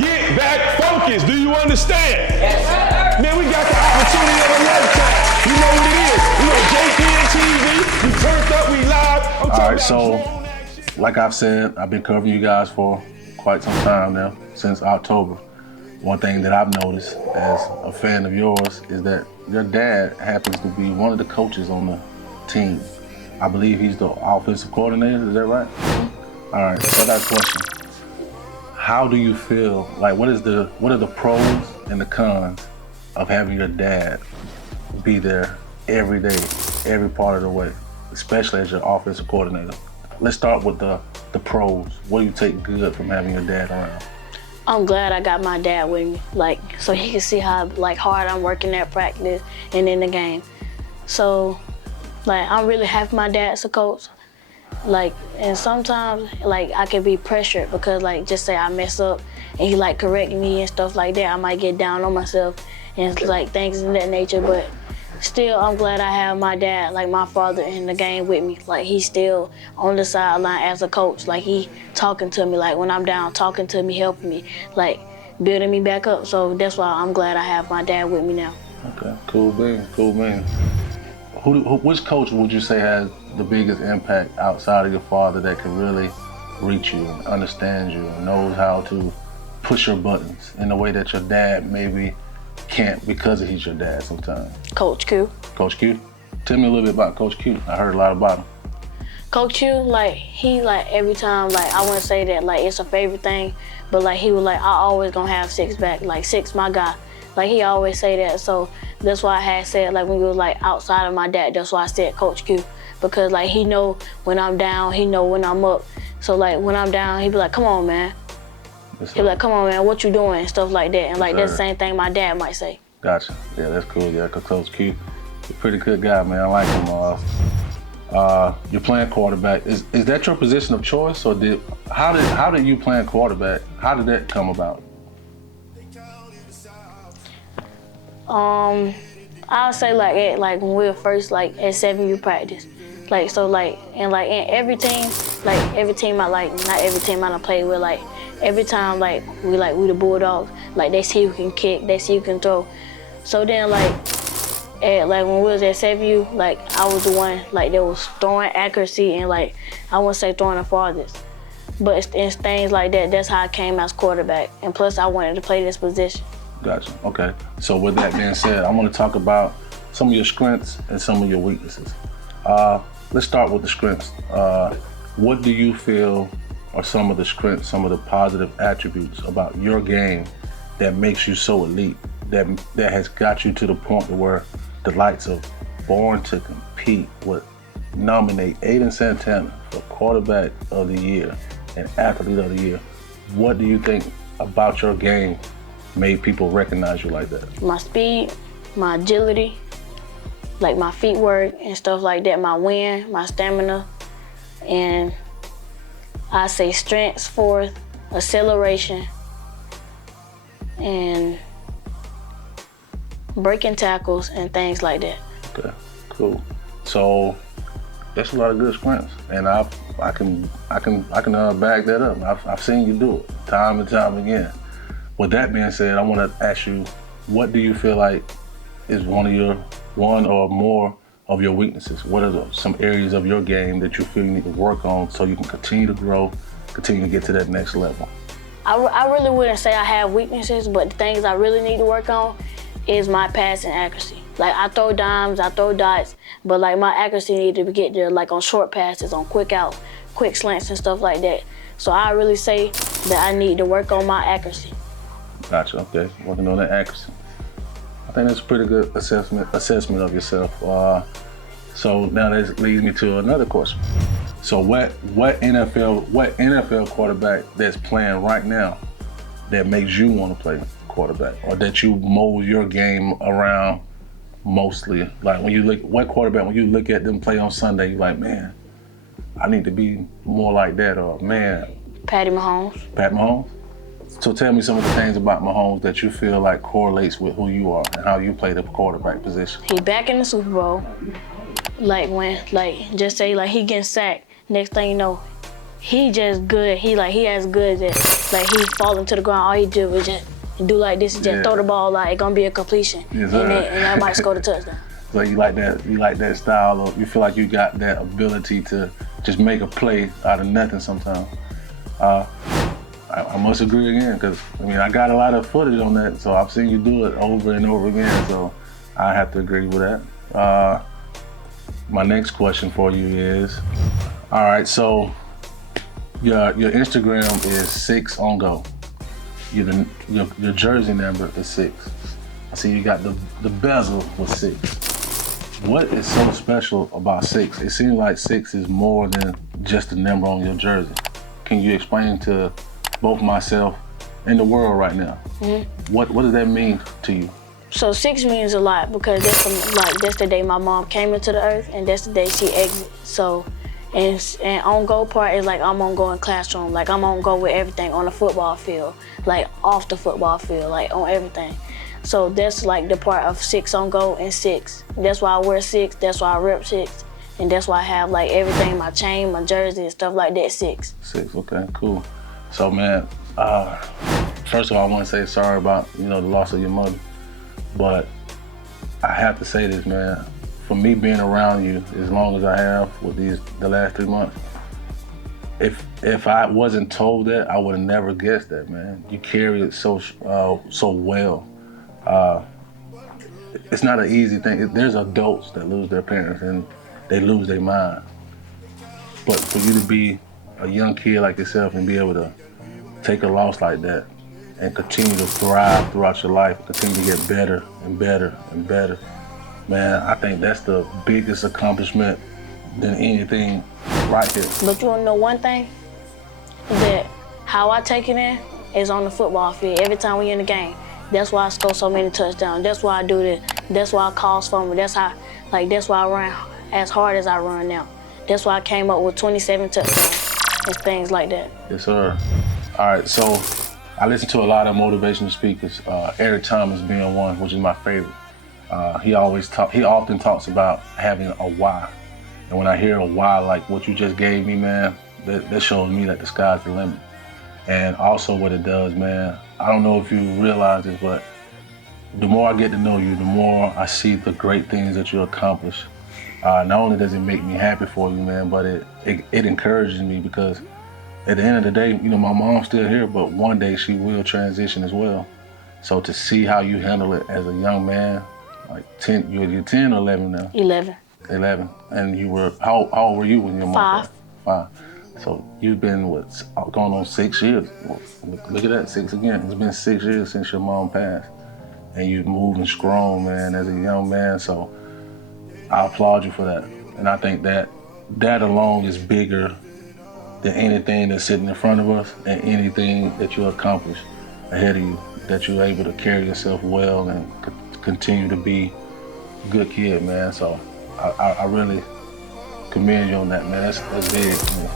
get back focused. Do you understand? Yes, sir. Man, we got the opportunity of a lifetime. You know what it is. We on JPN TV. We turned up, we live. All right, so like I've said, I've been covering you guys for quite some time now, since October. One thing that I've noticed as a fan of yours is that your dad happens to be one of the coaches on the team. I believe he's the offensive coordinator, is that right? All right, so I got a question. How do you feel, like what are the pros and the cons of having your dad be there every day, every part of the way, especially as your offensive coordinator? Let's start with the pros. What do you take good from having your dad around? I'm glad I got my dad with me, like, so he can see how hard I'm working at practice and in the game. So, like, I'm really happy my dad's a coach. Like, and sometimes, like, I can be pressured because, like, just say I mess up and he, like, correct me and stuff like that. I might get down on myself and, like, things in that nature. But still, I'm glad I have my dad, like, my father in the game with me. Like, he's still on the sideline as a coach. Like, he talking to me, like, when I'm down, talking to me, helping me, like, building me back up. So that's why I'm glad I have my dad with me now. Okay, cool man, cool man. Which coach would you say has the biggest impact outside of your father that can really reach you and understand you and knows how to push your buttons in a way that your dad maybe can't because he's your dad sometimes? Coach Q. Coach Q? Tell me a little bit about Coach Q. I heard a lot about him. Coach Q, like, he, like, every time, like, I wouldn't say that, like, it's a favorite thing, but, like, he was like, I always gonna have 6 back, like, 6 my guy. Like, he always say that, so that's why I had said, like, when you was, like, outside of my dad, that's why I said Coach Q. Because, like, he know when I'm down, he know when I'm up. So, like, when I'm down, he be like, come on, man. He be like, come on, man, what you doing, and stuff like that. And, like, that's the same thing my dad might say. Gotcha. Yeah, that's cool. Yeah, because Coach Q, he's a pretty good guy, man. I like him. You're playing quarterback. Is that your position of choice, or how did you play quarterback? How did that come about? I'll say like when we were first at 7U practice, like so like in every team I like, not every team I done played with, like every time like we the Bulldogs, like they see who can kick, they see who can throw. So then when we was at 7U, like I was the one like that was throwing accuracy and like I wouldn't say throwing the farthest, but in things like that, that's how I came as quarterback. And plus I wanted to play this position. Gotcha. Okay. So with that being said, I want to talk about some of your strengths and some of your weaknesses. Let's start with the strengths. What do you feel are some of the strengths, some of the positive attributes about your game that makes you so elite, that has got you to the point where the likes of Born to Compete would nominate Ayden Santana for Quarterback of the Year and Athlete of the Year? What do you think about your game made people recognize you like that? My speed, my agility, like my feet work and stuff like that, my wind, my stamina, and I say strengths fourth, acceleration, and breaking tackles and things like that. Okay, cool. So that's a lot of good strengths, and I can back that up. I've seen you do it time and time again. With that being said, I want to ask you, what do you feel like is one or more of your weaknesses? What are some areas of your game that you feel you need to work on so you can continue to grow, continue to get to that next level? I really wouldn't say I have weaknesses, but the things I really need to work on is my passing accuracy. Like, I throw dimes, I throw dots, but like my accuracy need to get there, like on short passes, on quick outs, quick slants and stuff like that. So I really say that I need to work on my accuracy. Gotcha, okay, working on that accuracy. I think that's a pretty good assessment of yourself. So now that leads me to another question. So what NFL quarterback that's playing right now that makes you want to play quarterback, or that you mold your game around mostly? Like when you look at them play on Sunday, you're like, man, I need to be more like that, or man. Patty Mahomes. Pat Mahomes? So tell me some of the things about Mahomes that you feel like correlates with who you are and how you play the quarterback position. He back in the Super Bowl. Like when, just say he getting sacked. Next thing you know, he just good. He as good as like he falling to the ground, all he do is just do like this and just throw the ball like it's gonna be a completion. Yes, and that might score the touchdown. So you like that style of, you feel like you got that ability to just make a play out of nothing sometimes. I must agree again, because I mean, I got a lot of footage on that, so I've seen you do it over and over again, so I have to agree with that. My next question for you is, all right, so your Instagram is 6 on go. Your jersey number is 6. I see you got the bezel with 6. What is so special about 6? It seems like 6 is more than just a number on your jersey. Can you explain to both myself and the world right now, what does that mean to you? So 6 means a lot because that's the day my mom came into the earth and that's the day she exited. So, and on go part is like I'm on go in classroom, like I'm on go with everything on the football field, like off the football field, like on everything. So that's like the part of 6 on go and 6. That's why I wear 6, that's why I rep 6, and that's why I have like everything, my chain, my jersey, and stuff like that, 6. 6, okay, cool. So man, first of all, I want to say sorry about, the loss of your mother. But I have to say this, man. For me being around you as long as I have with the last 3 months, if I wasn't told that, I would have never guessed that, man. You carry it so well. It's not an easy thing. There's adults that lose their parents and they lose their mind. But for you to be a young kid like yourself and be able to take a loss like that and continue to thrive throughout your life, continue to get better and better and better, man, I think that's the biggest accomplishment than anything right here. But you wanna know one thing? That how I take it in is on the football field. Every time we in the game, that's why I score so many touchdowns. That's why I do this. That's why I cause fumble. That's why I run as hard as I run now. That's why I came up with 27 touchdowns and things like that. Yes, sir. All right, so I listen to a lot of motivational speakers, Eric Thomas being one, which is my favorite. He often talks about having a why. And when I hear a why like what you just gave me, man, that shows me that the sky's the limit. And also what it does, man, I don't know if you realize this, but the more I get to know you, the more I see the great things that you accomplish. Not only does it make me happy for you, man, but it encourages me, because at the end of the day, my mom's still here, but one day she will transition as well. So to see how you handle it as a young man, like 10, you're 10 or 11 now? 11. 11. And you were, how old were you when your mom passed? 5. So you've been, going on 6 years. Look at that, 6 again. It's been 6 years since your mom passed. And you're moving strong, man, as a young man. So I applaud you for that. And I think that alone is bigger than anything that's sitting in front of us and anything that you accomplish ahead of you, that you're able to carry yourself well and continue to be a good kid, man. So I really commend you on that, man. That's big, man.